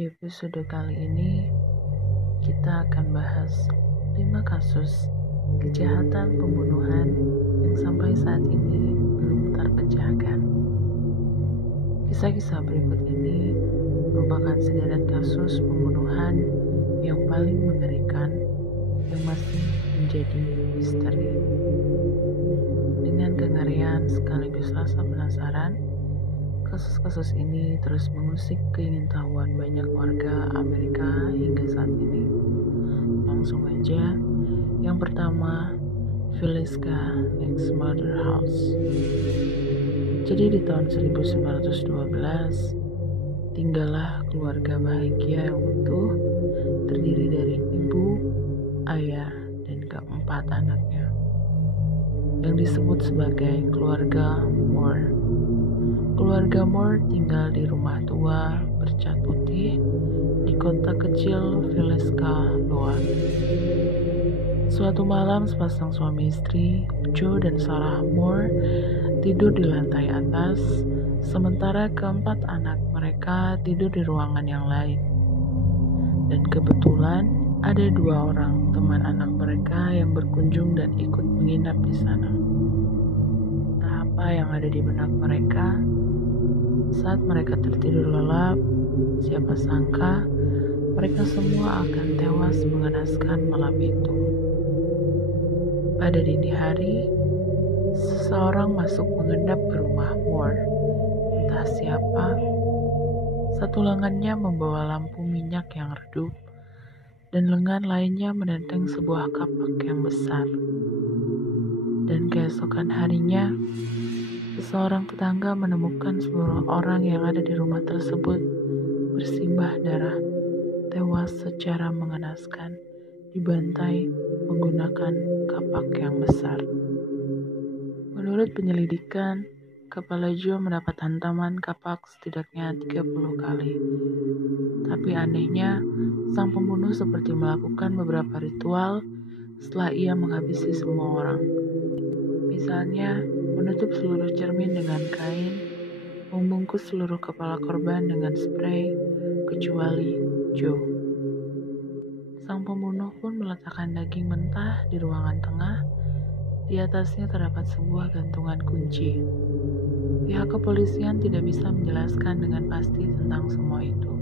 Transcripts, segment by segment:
Di episode kali ini, kita akan bahas 5 kasus kejahatan pembunuhan yang sampai saat ini belum terpecahkan. Kisah-kisah berikut ini merupakan sederet kasus pembunuhan yang paling mengerikan yang masih menjadi misteri. Dengan kengerian sekaligus rasa penasaran, kasus-kasus ini terus mengusik keingintahuan banyak warga Amerika hingga saat ini. Langsung aja, yang pertama, Villisca X Murder House. Jadi di tahun 1912, tinggallah keluarga bahagia yang utuh, terdiri dari ibu, ayah, dan keempat anaknya, yang disebut sebagai keluarga Moore. Keluarga Moore tinggal di rumah tua bercat putih di kota kecil Villisca Loa. Suatu malam sepasang suami istri, Joe dan Sarah Moore, tidur di lantai atas, sementara keempat anak mereka tidur di ruangan yang lain. Dan kebetulan ada 2 orang teman anak mereka yang berkunjung dan ikut menginap di sana. Entah apa yang ada di benak mereka, saat mereka tertidur lelap, siapa sangka mereka semua akan tewas mengenaskan malam itu. Pada dini hari, seseorang masuk mengendap ke rumah Moore. Entah siapa, satu lengannya membawa lampu minyak yang redup, dan lengan lainnya menenteng sebuah kapak yang besar. Dan keesokan harinya, seseorang tetangga menemukan seluruh orang yang ada di rumah tersebut bersimbah darah, tewas secara mengenaskan, dibantai menggunakan kapak yang besar. Menurut penyelidikan, kepala Joe mendapat hantaman kapak setidaknya 30 kali. Tapi anehnya, sang pembunuh seperti melakukan beberapa ritual setelah ia menghabisi semua orang. Misalnya, menutup seluruh cermin dengan kain, membungkus seluruh kepala korban dengan spray, kecuali Joe. Sang pembunuh pun meletakkan daging mentah di ruangan tengah. Di atasnya terdapat sebuah gantungan kunci. Pihak kepolisian tidak bisa menjelaskan dengan pasti tentang semua itu.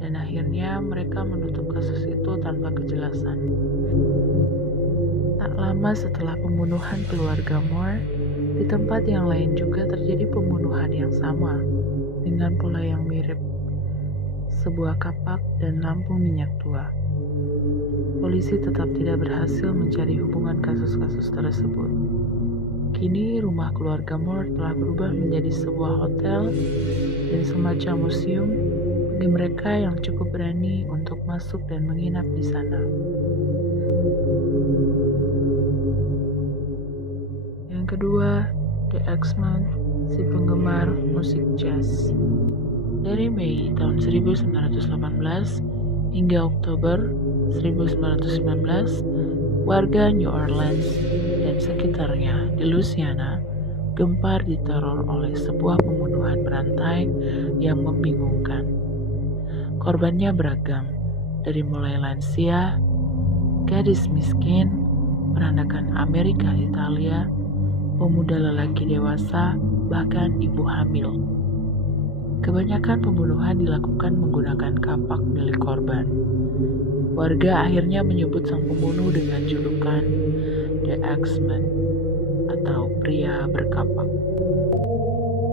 Dan akhirnya mereka menutup kasus itu tanpa kejelasan. Tak lama setelah pembunuhan keluarga Moore, di tempat yang lain juga terjadi pembunuhan yang sama, dengan pola yang mirip, sebuah kapak dan lampu minyak tua. Polisi tetap tidak berhasil mencari hubungan kasus-kasus tersebut. Kini rumah keluarga Moore telah berubah menjadi sebuah hotel dan semacam museum bagi mereka yang cukup berani untuk masuk dan menginap di sana. Yang kedua, The X-Men, si penggemar musik jazz. Dari Mei tahun 1918 hingga Oktober 1919, warga New Orleans dan sekitarnya di Louisiana gempar diteror oleh sebuah pembunuhan berantai yang membingungkan. Korbannya beragam, dari mulai lansia, gadis miskin, peranakan Amerika Italia, pemuda lelaki dewasa, bahkan ibu hamil. Kebanyakan pembunuhan dilakukan menggunakan kapak milik korban. Warga akhirnya menyebut sang pembunuh dengan julukan The X-Men atau pria berkapak.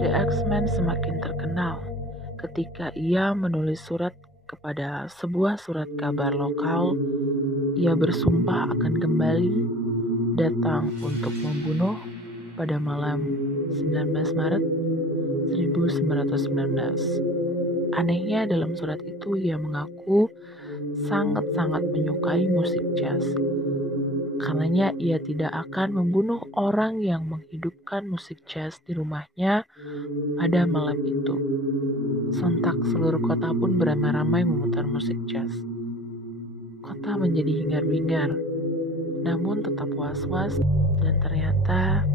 The X-Men semakin terkenal ketika ia menulis surat kepada sebuah surat kabar lokal. Ia bersumpah akan kembali datang untuk membunuh pada malam 19 Maret 1919. Anehnya dalam surat itu ia mengaku sangat-sangat menyukai musik jazz. Karenanya ia tidak akan membunuh orang yang menghidupkan musik jazz di rumahnya pada malam itu. Sontak seluruh kota pun beramai-ramai memutar musik jazz. Kota menjadi hingar-bingar, namun tetap was-was, dan ternyata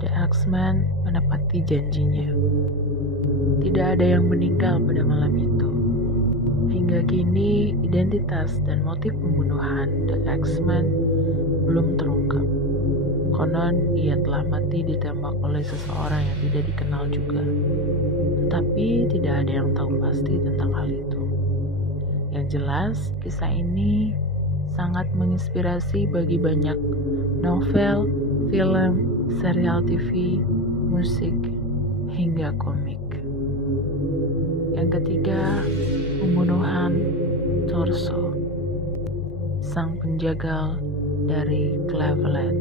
The X-Men menepati janjinya. Tidak ada yang meninggal pada malam itu. Hingga kini, identitas dan motif pembunuhan The X-Men belum terungkap. Konon, ia telah mati ditembak oleh seseorang yang tidak dikenal juga. Tetapi tidak ada yang tahu pasti tentang hal itu. Yang jelas, kisah ini sangat menginspirasi bagi banyak novel, film, serial TV, musik, hingga komik. Yang ketiga, pembunuhan Torso, sang penjagal dari Cleveland.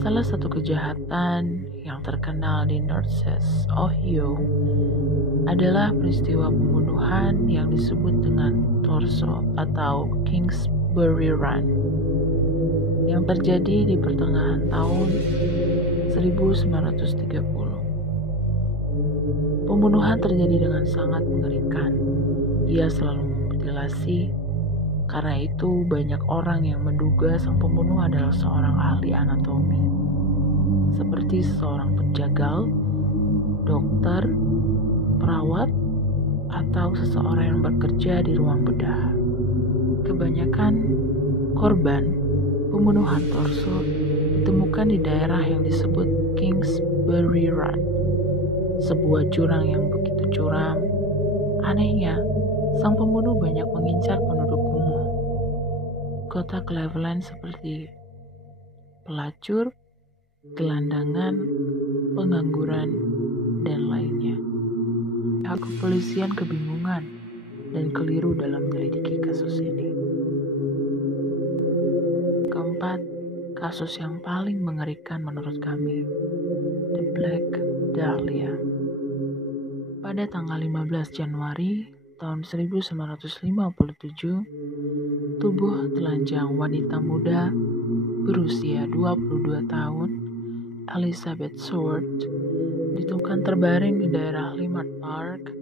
Salah satu kejahatan yang terkenal di Northeast Ohio adalah peristiwa pembunuhan yang disebut dengan Torso atau Kingsbury Run yang terjadi di pertengahan tahun 1930. Pembunuhan terjadi dengan sangat mengerikan. Ia selalu memutilasi. Karena itu banyak orang yang menduga sang pembunuh adalah seorang ahli anatomi, seperti seorang penjagal, dokter, perawat, atau seseorang yang bekerja di ruang bedah. Kebanyakan korban pembunuhan Torso ditemukan di daerah yang disebut Kingsbury Run, sebuah jurang yang begitu curam. Anehnya, sang pembunuh banyak mengincar penduduk kumuh kota Cleveland seperti pelacur, gelandangan, pengangguran, dan lainnya. Pihak kepolisian kebingungan dan keliru dalam menyelidiki kasus ini. Keempat, kasus yang paling mengerikan menurut kami, The Black Dahlia. Pada tanggal 15 Januari tahun 1957, tubuh telanjang wanita muda berusia 22 tahun, Elizabeth Short, ditemukan terbaring di daerah Leimert Park.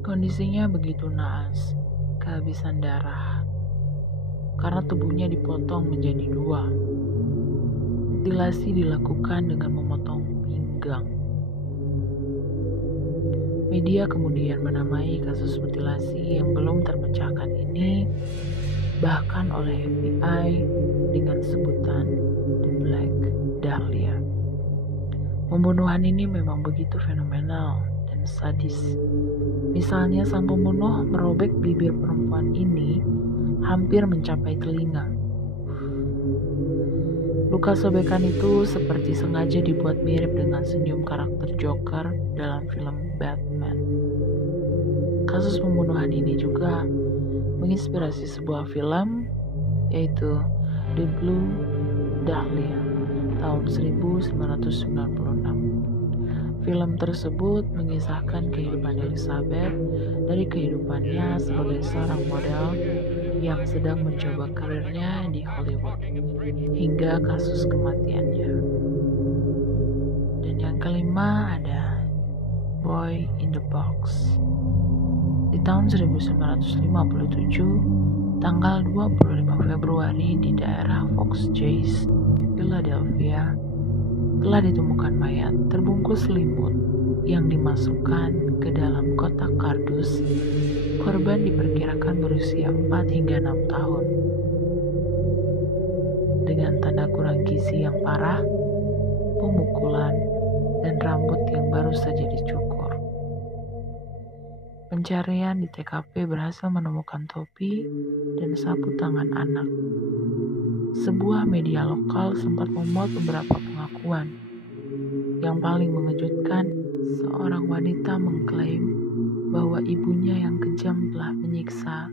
Kondisinya begitu naas, kehabisan darah, karena tubuhnya dipotong menjadi dua. Mutilasi dilakukan dengan memotong pinggang. Media kemudian menamai kasus mutilasi yang belum terpecahkan ini bahkan oleh FBI dengan sebutan The Black Dahlia. Pembunuhan ini memang begitu fenomenal dan sadis. Misalnya sang pembunuh merobek bibir perempuan ini hampir mencapai telinga. Luka sobekan itu seperti sengaja dibuat mirip dengan senyum karakter Joker dalam film Batman. Kasus pembunuhan ini juga menginspirasi sebuah film, yaitu The Blue Dahlia tahun 1996. Film tersebut mengisahkan kehidupan Elizabeth dari kehidupannya sebagai seorang model yang sedang mencoba karirnya di Hollywood hingga kasus kematiannya. Dan yang kelima ada Boy in the Box. Di tahun 1957, tanggal 25 Februari di daerah Fox Chase, Philadelphia, telah ditemukan mayat terbungkus selimut yang dimasukkan ke dalam kotak kardus. Korban diperkirakan berusia 4 hingga 6 tahun. Dengan tanda kurang gizi yang parah, pemukulan, dan rambut yang baru saja dicukur. Pencarian di TKP berhasil menemukan topi dan sapu tangan anak. Sebuah media lokal sempat memuat beberapa pengakuan. Yang paling mengejutkan, seorang wanita mengklaim bahwa ibunya yang kejam telah menyiksa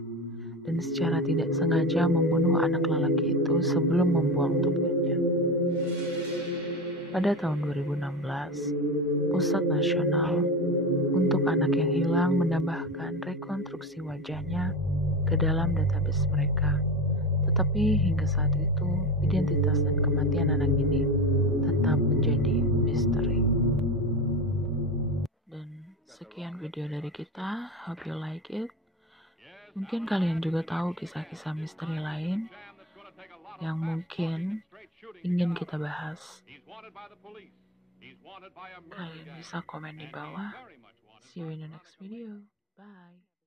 dan secara tidak sengaja membunuh anak lelaki itu sebelum membuang tubuhnya. Pada tahun 2016, Pusat Nasional untuk Anak yang Hilang menambahkan rekonstruksi wajahnya ke dalam database mereka. Tetapi hingga saat itu, identitas dan kematian anak ini tetap menjadi misteri. Dan sekian video dari kita, hope you like it. Mungkin kalian juga tahu kisah-kisah misteri lain yang mungkin ingin kita bahas. Kalian bisa komen di bawah. See you in the next video. Bye.